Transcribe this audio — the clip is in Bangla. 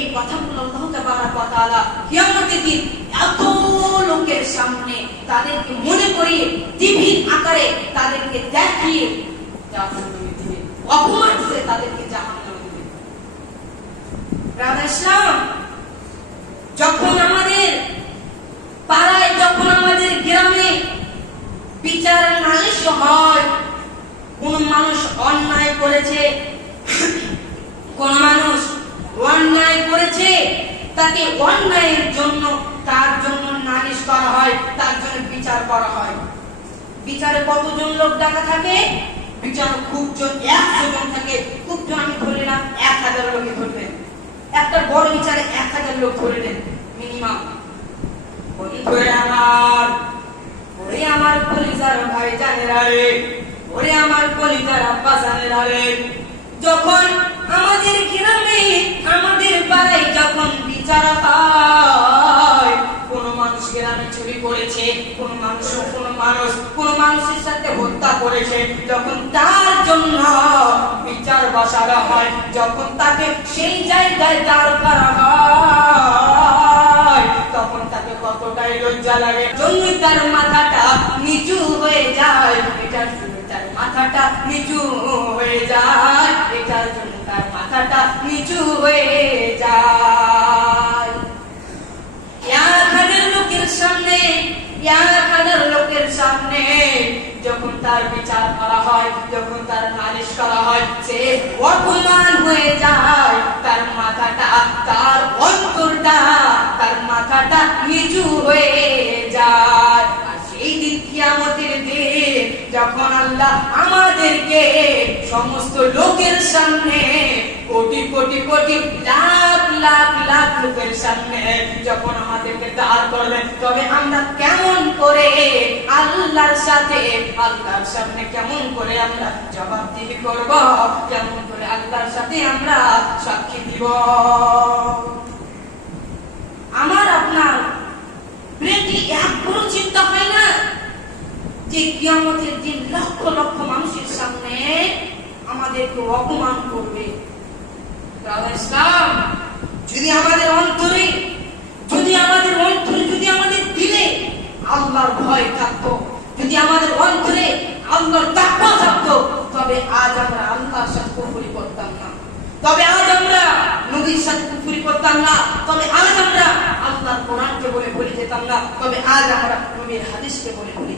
এই কথাগুলো আল্লাহ তাবারক ওয়া তাআলা কিয়ামতের দিন এত লোকের সামনে তাদেরকে মনে করিয়ে টিভির আকারে তাদেরকে দেখিয়ে জাহান্নামে দিবে, অপমান করে তাদেরকে জাহান্নামে দিবে। ইসলাম, যখন আমাদের পাড়ায়, যখন আমাদের গ্রামে বিচার নালিশ হয়, কোন মানুষ অন্যায় করেছে, কোন মানুষ অন্যায় করেছে, তাকে অন্যায়ের জন্য তার জন্য নালিশ করা হয়, তার জন্য বিচার করা হয়। বিচারে কতজন লোক ডাকা থাকে? বিচার খুব জন 100 জন থাকে, খুব জন আমি ধরে না 1000 লোকই ধরবেন। একটা বড় বিচারে 1000 লোক ধরে নেন মিনিমাম। ওরে আমার কলিজার ভাই জানেরা রে, ওরে আমার কলিজার আব্বা জানেরা রে, যখন আমাদের গ্রামে, আমাদের পাড়ায় যখন বিচার হয়, কোন মানুষ গ্রামে চুরি করেছে, কোন মানুষের সাথে হত্যা করেছে, যখন তার জন্য বিচার বসানো হয়, যখন তাকে সেই জায়গায় দাঁড় করা হয়, তখন তাকে কতটাই লজ্জা লাগে, জন্যই তার মাথাটা নিচু হয়ে যায়। এটার জন্য তার মাথাটা নিচু হয়ে যায়, এটার জন্য তার মাথাটা নিচু হয়ে যায়। 1000 লোকের সামনে, 1000 লোকের সামনে যখন তার বিচার করা হয়, যখন তার নালিশ করা হয়, সে অপমান হয়ে যায়, তার মাথাটা, তার অন্তরটা, তার মাথাটা নিচু হয়ে যায়। আর সেই দিন কিয়ামতের দিন যখন আল্লাহ আমাদেরকে সমস্ত লোকের সামনে, কোটি কোটি কোটি লাখ লাখ লাখ লোকের সামনে যখন আমাদেরকে দাঁড় করবেন, তবে আমরা কেমন করে আল্লাহর সামনে কেমন করে আমরা জবাবদিহি করব, কেমন করে আল্লাহর সাথে আমরা সাক্ষী দিব? আমার আপনার ব্রেনটি একবারও চিন্তা হয় না যে কিয়ামতের দিন লক্ষ লক্ষ মানুষের সামনে আমাদেরকে অপমান করবে? ইসলাম, যদি আমাদের অন্তরে, যদি আমাদের দিলে আল্লাহর ভয় থাকতো, যদি আমাদের অন্তরে আল্লাহর তাকওয়া থাকতো, তবে আজ আমরা আল্লাহর সাথে কুফরি করতাম না, তবে আজ আমরা নবীর সাথে কুফরি করতাম না, তবে আজ আমরা আল্লাহর কোরআনকে বলে ভুলে যেতাম না, তবে আজ আমরা নবীর হাদিসকে বলে ভুলে